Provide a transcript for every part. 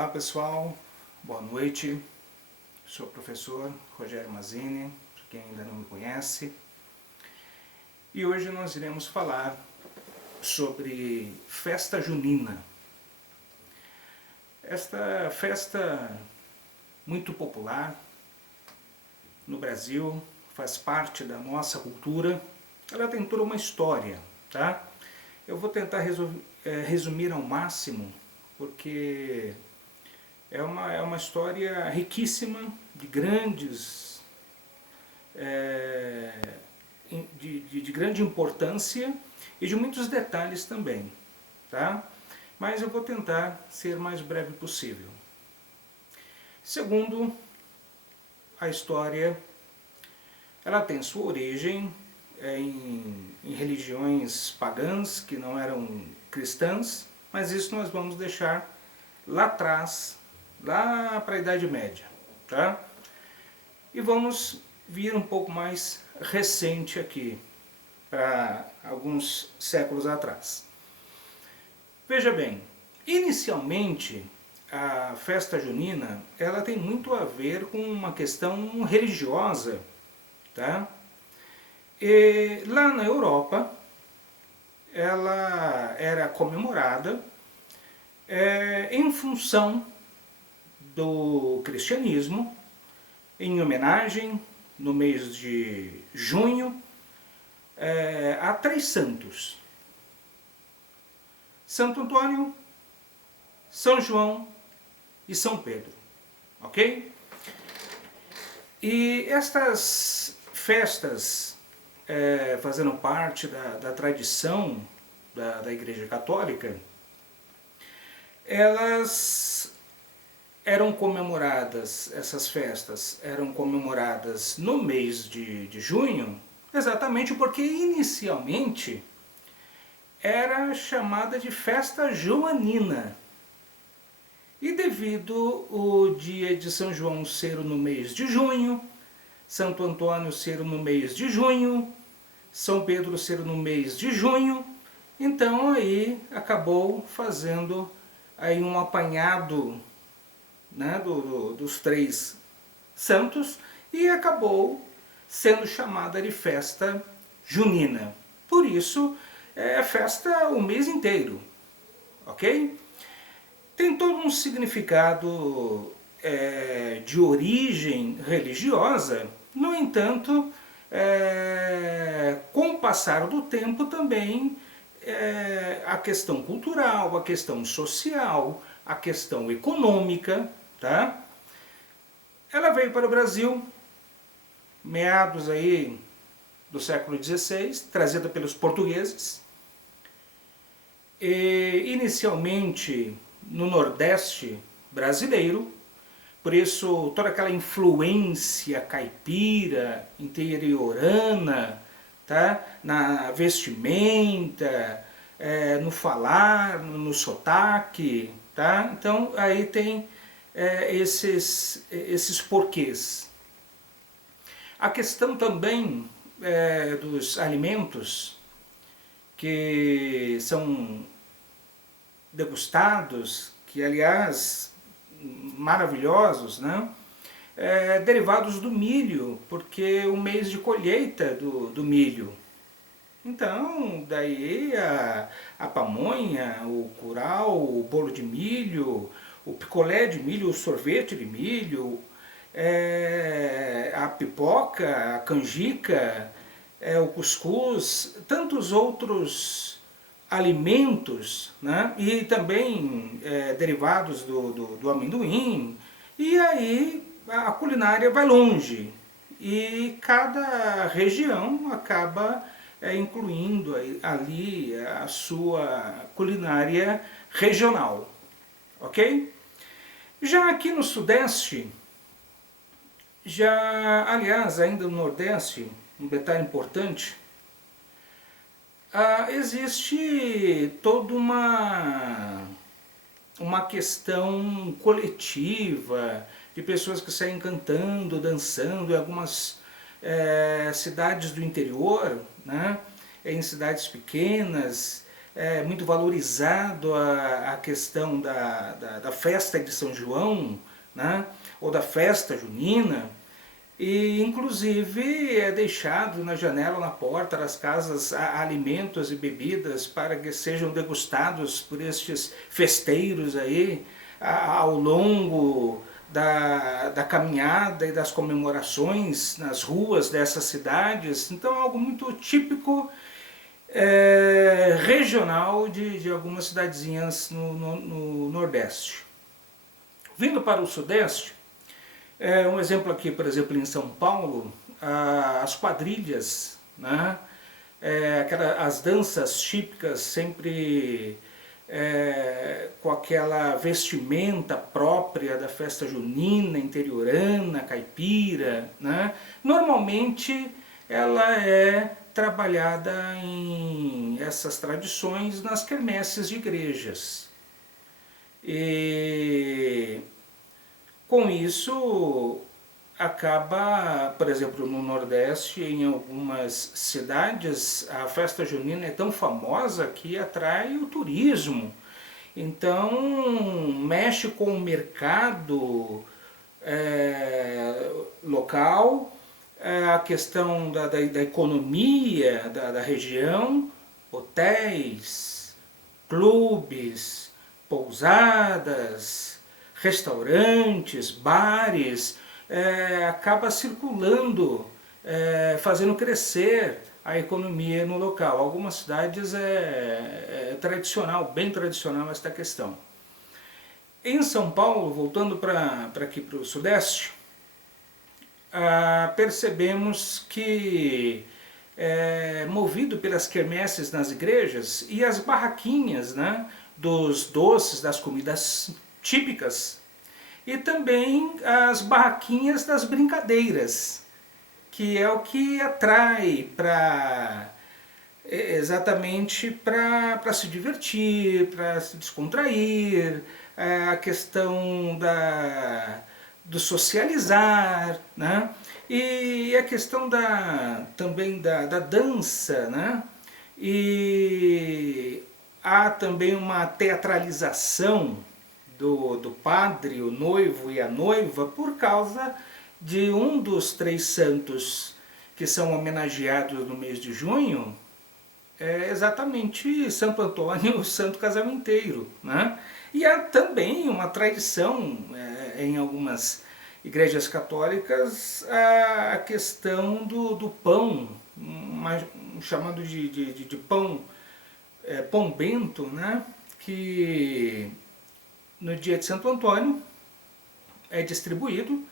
Olá pessoal, boa noite, sou o professor Rogério Mazzini, para quem ainda não me conhece, e hoje nós iremos falar sobre festa junina. Esta festa muito popular no Brasil, faz parte da nossa cultura, ela tem toda uma história, tá? Eu vou tentar resumir ao máximo, porque é uma história riquíssima, de grandes, de grande importância e de muitos detalhes também, tá? Mas eu vou tentar ser o mais breve possível. Segundo a história, ela tem sua origem em religiões pagãs que não eram cristãs, mas isso nós vamos deixar lá atrás, lá para a Idade Média, tá? E vamos vir um pouco mais recente aqui, para alguns séculos atrás. Veja bem, inicialmente a festa junina, ela tem muito a ver com uma questão religiosa, tá? E lá na Europa, ela era comemorada em função do cristianismo, em homenagem, no mês de junho, a três santos: Santo Antônio, São João e São Pedro, ok? E estas festas, fazendo parte da tradição da Igreja Católica, elas eram comemoradas, essas festas eram comemoradas no mês de junho, exatamente porque inicialmente era chamada de festa joanina. E devido o dia de São João ser no mês de junho, Santo Antônio ser no mês de junho, São Pedro ser no mês de junho, então aí acabou fazendo aí um apanhado, né, dos três santos, e acabou sendo chamada de festa junina. Por isso é festa o mês inteiro, ok? Tem todo um significado de origem religiosa, no entanto, com o passar do tempo também a questão cultural, a questão social, a questão econômica, tá? Ela veio para o Brasil, meados aí do século XVI, trazida pelos portugueses, e inicialmente no Nordeste brasileiro, por isso toda aquela influência caipira, interiorana, tá? Na vestimenta, no falar, no sotaque, tá? Então aí tem esses porquês. A questão também dos alimentos que são degustados, que aliás maravilhosos, né? Derivados do milho, porque é o mês de colheita do milho. Então, daí a pamonha, o curau, o bolo de milho, o picolé de milho, o sorvete de milho, a pipoca, a canjica, o cuscuz, tantos outros alimentos, né? E também derivados do amendoim, e aí a culinária vai longe, e cada região acaba incluindo ali a sua culinária regional, ok? Já aqui no Sudeste, aliás, ainda no Nordeste, um detalhe importante, existe toda uma questão coletiva de pessoas que saem cantando, dançando em algumas cidades do interior, né? Em cidades pequenas, é muito valorizado a questão da festa de São João, né? Ou da festa junina, e inclusive é deixado na janela, na porta das casas, alimentos e bebidas para que sejam degustados por estes festeiros aí ao longo da caminhada e das comemorações nas ruas dessas cidades. Então é algo muito típico, regional de algumas cidadezinhas no Nordeste. Vindo para o Sudeste, um exemplo aqui, por exemplo, em São Paulo, as quadrilhas, né? As danças típicas sempre com aquela vestimenta própria da festa junina, interiorana, caipira, né? Normalmente ela é trabalhada em essas tradições nas quermesses de igrejas. E com isso acaba, por exemplo, no Nordeste, em algumas cidades, a festa junina é tão famosa que atrai o turismo. Então mexe com o mercado local, a questão da economia da região, hotéis, clubes, pousadas, restaurantes, bares, acaba circulando, fazendo crescer a economia no local. Algumas cidades tradicional, bem tradicional esta questão. Em São Paulo, voltando para aqui para o Sudeste, percebemos que, movido pelas quermesses nas igrejas e as barraquinhas, né, dos doces, das comidas típicas, e também as barraquinhas das brincadeiras, que é o que atrai exatamente para se divertir, para se descontrair, a questão do socializar, né? E a questão também da dança, né? E há também uma teatralização do padre, o noivo e a noiva, por causa de um dos 3 santos que são homenageados no mês de junho, exatamente Santo Antônio, o santo casamenteiro, né? E há também uma tradição em algumas igrejas católicas, a questão do pão, chamado de pão, pão bento, né? Que no dia de Santo Antônio é distribuído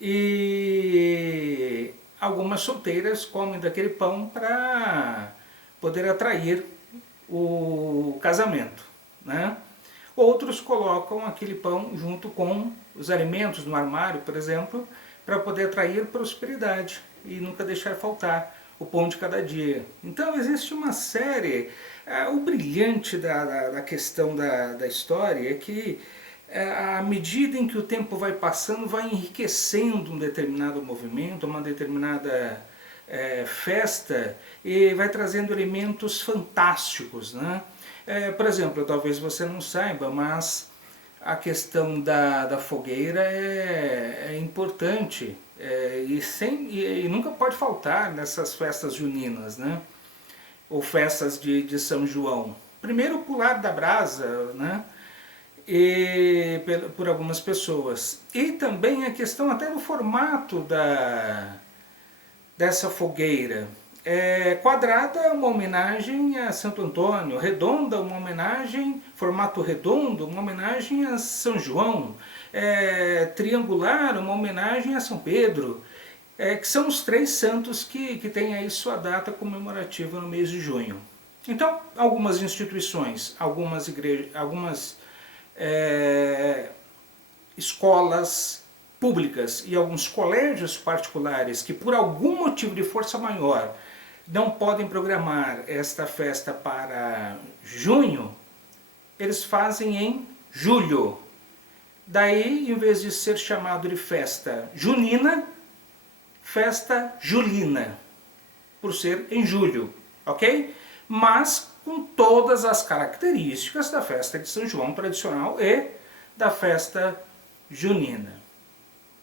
e algumas solteiras comem daquele pão para poder atrair o casamento, né? Outros colocam aquele pão junto com os alimentos no armário, por exemplo, para poder atrair prosperidade e nunca deixar faltar o pão de cada dia. Então existe uma série. O brilhante da questão da história é que, à medida em que o tempo vai passando, vai enriquecendo um determinado movimento, uma determinada festa, e vai trazendo elementos fantásticos, né? Por exemplo, talvez você não saiba, mas a questão da fogueira é importante, e nunca pode faltar nessas festas juninas, né? Ou festas de São João. Primeiro, o pular da brasa, né? Por algumas pessoas. E também a questão até do formato dessa fogueira. Quadrada, uma homenagem a Santo Antônio. Redonda, uma homenagem, formato redondo, uma homenagem a São João. Triangular, uma homenagem a São Pedro. Que são os 3 santos que têm aí sua data comemorativa no mês de junho. Então, algumas instituições, algumas igrejas, algumas escolas públicas e alguns colégios particulares que, por algum motivo de força maior, não podem programar esta festa para junho, eles fazem em julho. Daí, em vez de ser chamado de festa junina, festa julina, por ser em julho, ok? mas com todas as características da festa de São João tradicional e da festa junina.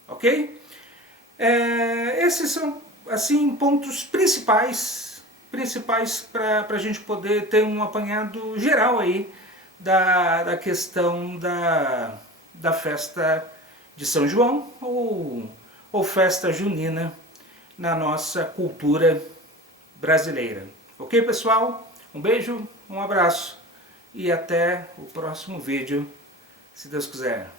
Ok? Esses são assim pontos principais para a gente poder ter um apanhado geral aí da questão da festa de São João ou festa junina na nossa cultura brasileira. Ok, pessoal? Um beijo, um abraço e até o próximo vídeo, se Deus quiser.